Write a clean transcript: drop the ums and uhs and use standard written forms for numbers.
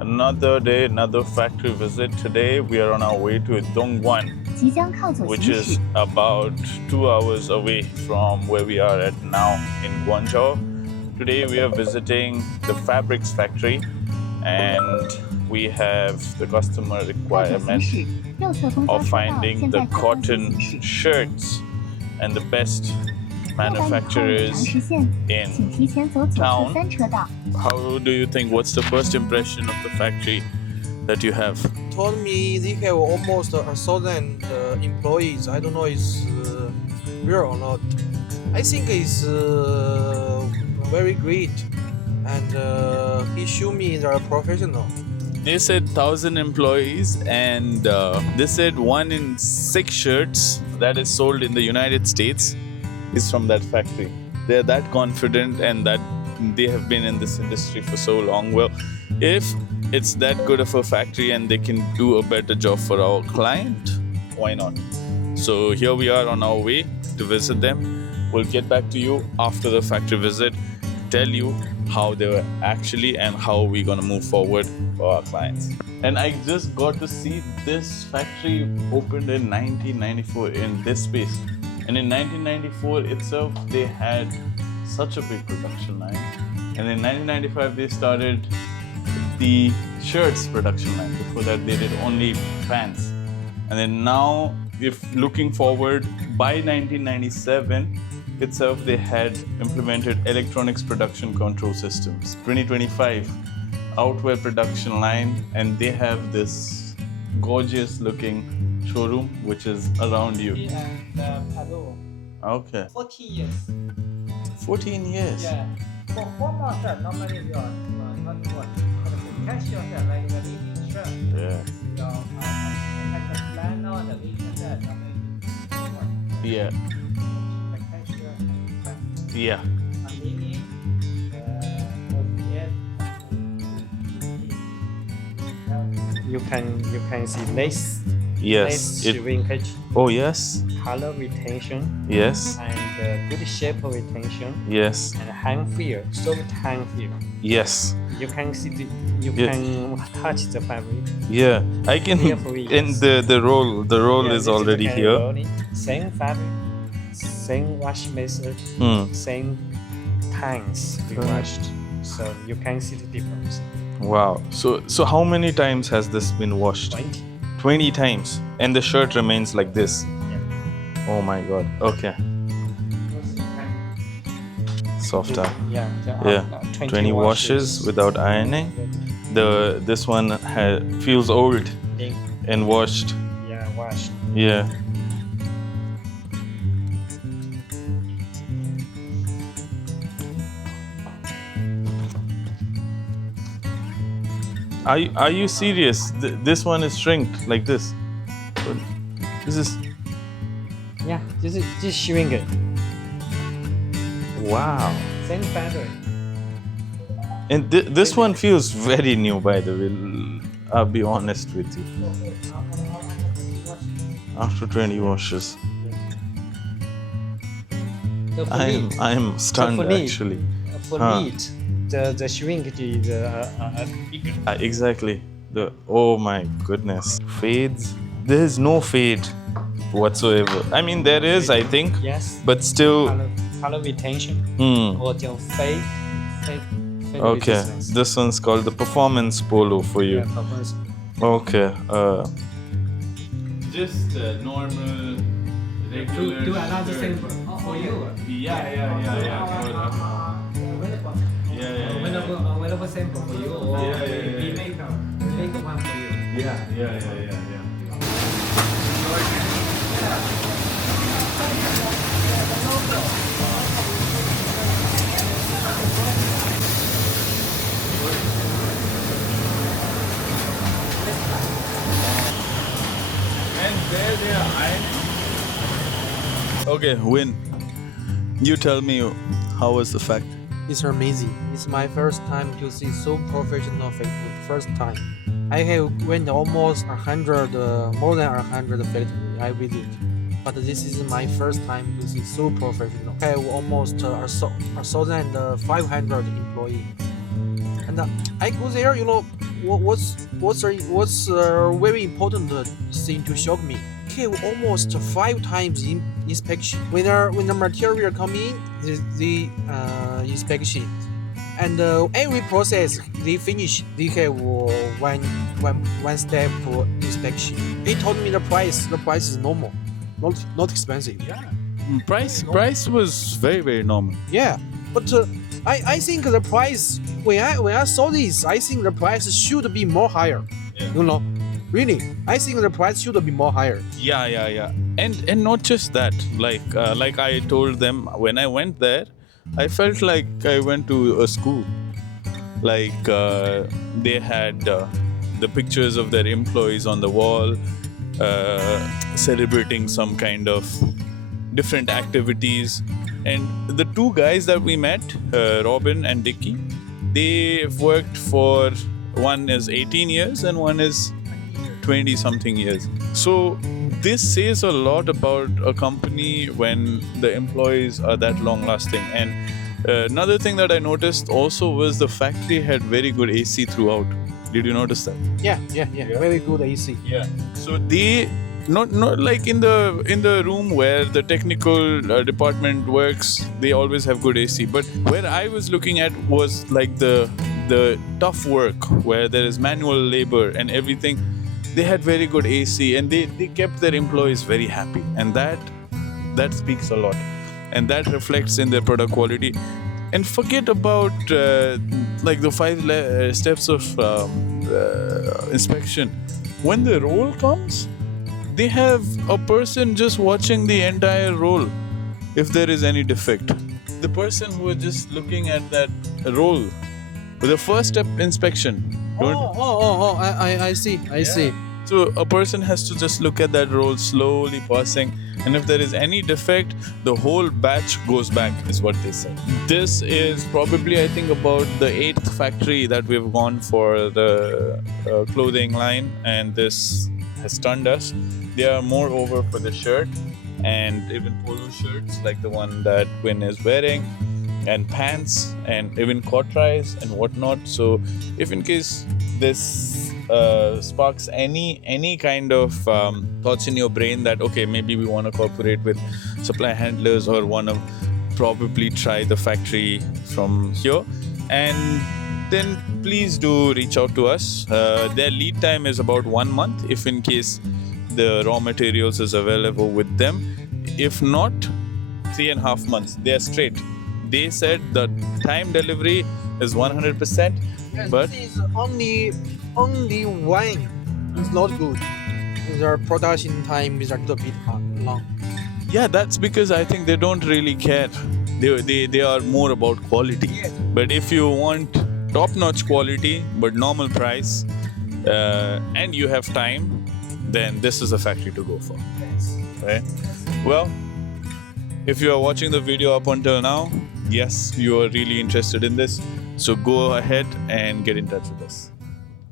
Another day, another factory visit. Today we are on our way to Dongyuan, which is about 2 hours away from where we are at now in Guangzhou. Today we are visiting the fabrics factory and we have the customer requirement of finding the cotton shirts and the best manufacturers in town. How do you think? What's the first impression of the factory that you have? Told me they have almost 1,000 employees. I don't know if it's real or not. I think it's very great, and he showed me they're professional. They said 1,000 employees, and they said 1 in 6 shirts that is sold in the United States is from that factory. They're that confident and that they have been in this industry for so long. Well, if it's that good of a factory and they can do a better job for our client, why not? So here we are on our way to visit them. We'll get back to you after the factory visit, tell you how they were actually and how we're going to move forward for our clients. And I just got to see this factory opened in 1994 in this space. And in 1994 itself, they had such a big production line. And in 1995, they started the shirts production line. Before that, they did only pants. And then now, if looking forward, by 1997 itself, they had implemented electronics production control systems. 2025, outwear production line, and they have this gorgeous looking showroom which is around you. Okay. 14 years. 14 years. Yeah. For formal shirt, normally we are not what. For the casual shirt, like the ladies shirt. Yeah. We are like the flannel, the ladies shirt, normally what. Yeah. The casual. Yeah. And lady, You can see lace. Yes. Lace shrinkage, Oh yes. color retention, Yes. and good shape retention, Yes. and hand feel, soft hand feel. Yes. You can see Yeah. can touch the fabric. Yeah. I can. Carefully, And yes. the roll Yeah, is this already kind of here. rolling. Same fabric, same wash method, same times we washed. So you can see the difference. Wow. So how many times has this been washed? 20. 20 times. And the shirt remains like this. Yeah. Oh my god. Okay. Softer. Yeah. Yeah. 20 washes without ironing. This one feels old and washed. Yeah, washed. Yeah. Are you serious? This one is shrinked like this. This is Yeah, just showing it. wow. Same fabric. And this one feels very new, by the way. I'll be honest with you. After 20 washes, So for I'm stunned for me- actually. For Huh. meat, the shrinkage is bigger. Exactly. Oh my goodness. Fades. There is no fade whatsoever. I mean, there is, I think, Yes. but still. Color retention Hmm. or the fade Okay. resistance. This one's called the performance polo for you. Yeah, performance. Okay. Just normal, regular. do another sample for you. Yeah. Available sample for you. Or Yeah. we make one for you. Yeah. And there they are ironing. Okay, Win. You tell me, how was the factory? It's amazing. It's my first time to see so professional factory. First time. I have went almost 100, more than 100 factory I visit. But this is my first time to see so professional. I have almost 1,500 employees. And I go there, what's very important thing to shock me? Okay, almost 5 times inspection. When the material come in, the inspection, and every process they finish, they have one step for inspection. He told me the price is normal, not expensive. Yeah. Price was very, very normal. Yeah, but I think the price when I saw this, I think the price should be more higher. Yeah. You know, really, I think the price should be more higher. Yeah. And not just that. Like I told them when I went there, I felt like I went to a school. Like they had the pictures of their employees on the wall, celebrating some kind of different activities. And the two guys that we met, Robin and Dicky, they've worked for, one is 18 years and one is 20 something years. So this says a lot about a company when the employees are that long lasting. And another thing that I noticed also was the factory had very good AC throughout. Did you notice that? Yeah. Very good AC. Yeah. So they not like in the room where the technical department works, they always have good AC. But where I was looking at was like the tough work where there is manual labor and everything. They had very good AC and they kept their employees very happy, and that speaks a lot, and that reflects in their product quality. And forget about like the 5 steps of inspection. When the roll comes, they have a person just watching the entire roll. If there is any defect, the person who is just looking at that roll with the first step inspection. I see. So a person has to just look at that roll slowly passing, and if there is any defect, the whole batch goes back, is what they said. This is probably, I think, about the 8th factory that we've gone for the clothing line, and this has stunned us. There are more over for the shirt and even polo shirts like the one that Quinn is wearing, and pants and even cortries and whatnot. So if in case this sparks any kind of thoughts in your brain that okay, maybe we want to cooperate with supply handlers or want to probably try the factory from here, and then please do reach out to us. Their lead time is about 1 month if in case the raw materials is available with them. If not, 3.5 months. They are straight. They said the time delivery is 100%, but this is only one. It's not good. Their production time is a little bit long. yeah, that's because I think they don't really care. They are more about quality. Yes. But if you want top-notch quality but normal price, and you have time, then this is a factory to go for. Yes. Right? Well, if you are watching the video up until now, yes, you are really interested in this. So go ahead and get in touch with us.